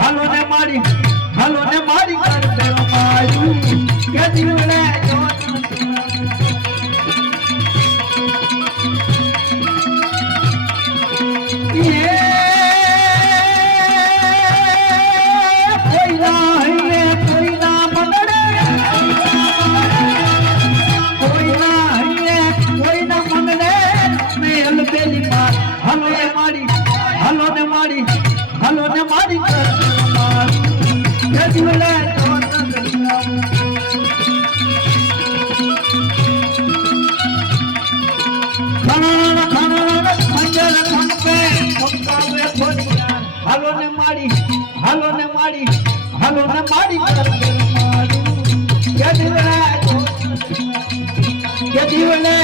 હાલો ને મારી હાલો ને મારી કરતો મારું કે દિલ ને ಕೈಯಲ್ಲಿ ಮಾರ್ ಹಲೋನೆ ಮಾಡಿ ಹಲೋನೆ ಮಾಡಿ ಹಲೋನೆ ಮಾಡಿ ಹಲೋನೆ ಮಾಡಿ ಹಲೋನೆ ಮಾಡಿ ಹಲೋನೆ ಮಾಡಿ ಎದಿವಳೆ ಎದಿವಳೆ